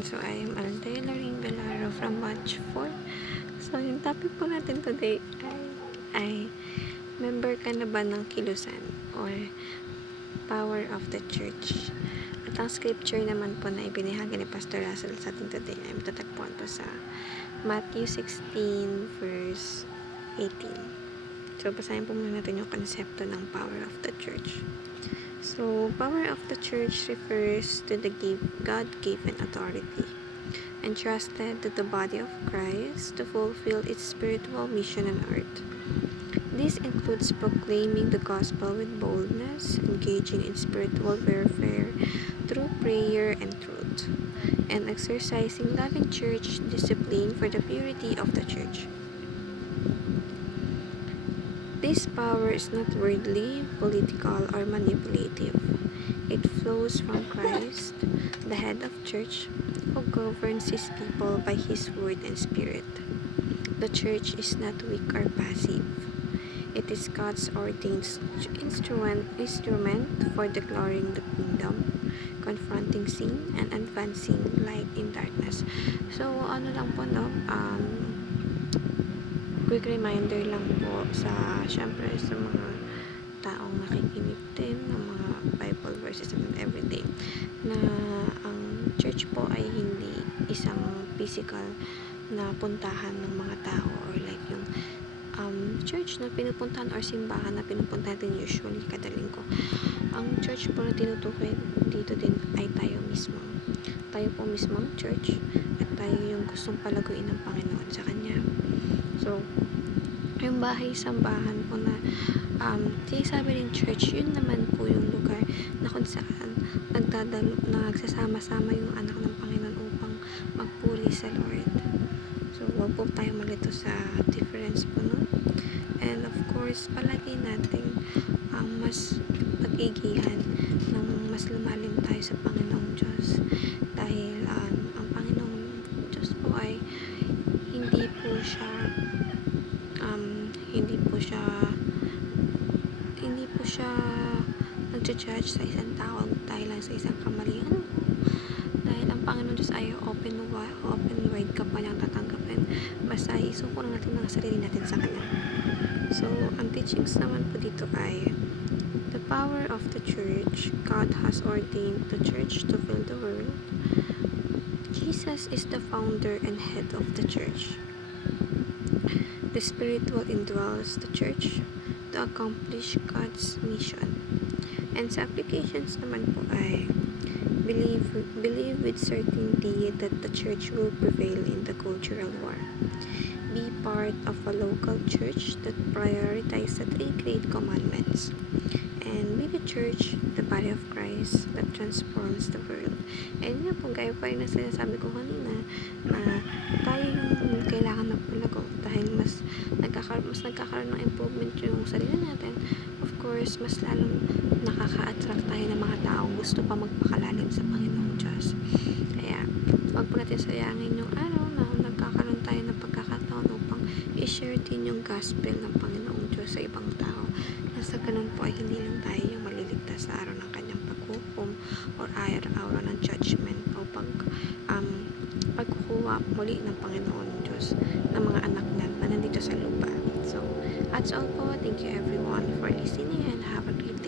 So, I am Alan Tailoring Belaro from Batch 4. So, yung topic po natin today ay member ka na ba ng Kilusan or Power of the Church? At ang scripture naman po na ibinahagi ni Pastor Russell sa atin today ay matatagpuan po sa Matthew 16 verse 18. So, basahin po muna natin yung konsepto ng Power of the Church. So, power of the church refers to the God-given authority entrusted to the body of Christ to fulfill its spiritual mission on earth. This includes proclaiming the gospel with boldness, engaging in spiritual warfare through prayer and truth, and exercising loving church discipline for the purity of the church. This power is not worldly, political, or manipulative. It flows from Christ, the head of church, who governs his people by his word and spirit. The church is not weak or passive. It is God's ordained instrument for declaring the kingdom, confronting sin, and advancing light in darkness. So, quick reminder lang po syempre sa mga taong nakikinig din ng mga Bible verses and everything na ang church po ay hindi isang physical na puntahan ng mga tao or like yung church na pinupuntahan or simbahan na pinupuntahan natin usually kada linggo. Ang church po na tinutukoy dito din ay tayo mismo. Tayo po mismo ang church at tayo yung gustong palaguin ng Panginoon sa Kanya. So, yung bahay-sambahan po na sinasabi ng church, yun naman po yung lugar na kung saan nagsasama-sama yung anak ng Panginoon upang magpuri sa Lord. So, huwag po tayo malito sa difference po nun. And of course, palagi natin mas pag-igihan ng mas lumalim tayo sa Panginoong Diyos. Dahil ang Panginoong Diyos po ay hindi po siya nag-judge sa isang tao dahil lang sa isang kamalian. Dahil ang Panginoon Diyos ay open wide ka pa niyang tatanggapin. Basta isuko lang natin ang sarili natin sa Kanya. So, ang teachings naman po dito ay the power of the church. God has ordained the church to fill the world. Jesus is the founder and head of the church. The Spirit will indwells the church to accomplish God's mission. And sa applications naman po ay believe with certainty that the church will prevail in the cultural war. Be part of a local church that prioritizes the 3 great commandments. And be the church, the body of Christ that transforms the world. And yun po, gaya pa rin na sinasabi ko kanina na tayo yung kailangan magpalago dahil mas nagkakaroon ng improvement yung sarili natin. Of course, mas lalong nakaka-attract tayo ng mga taong gusto pa magpakalalim sa Panginoong Diyos. Kaya, wag po natin sayangin yung araw na nagkakaroon tayo ng pagkakataon upang i-share din yung gospel ng Panginoong Diyos sa ibang tao. Na sa ganun po ay hindi lang tayo yung maliligtas sa araw ng kanyang paghukom or araw ng judgment o pagkukuha muli ng Panginoon Diyos ng mga anak na nandito sa lupa. So, that's all po. Thank you everyone for listening and have a great